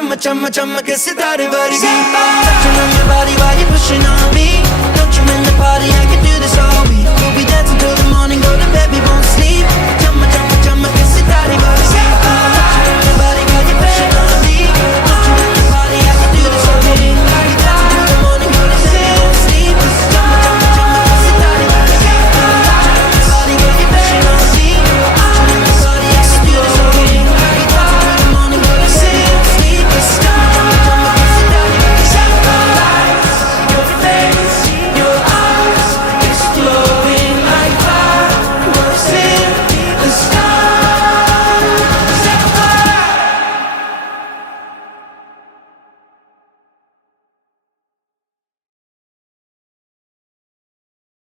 chumma chumma chumma che sitar vargi. Touching on your body while you're pushing on me. Don't you in the party, I can do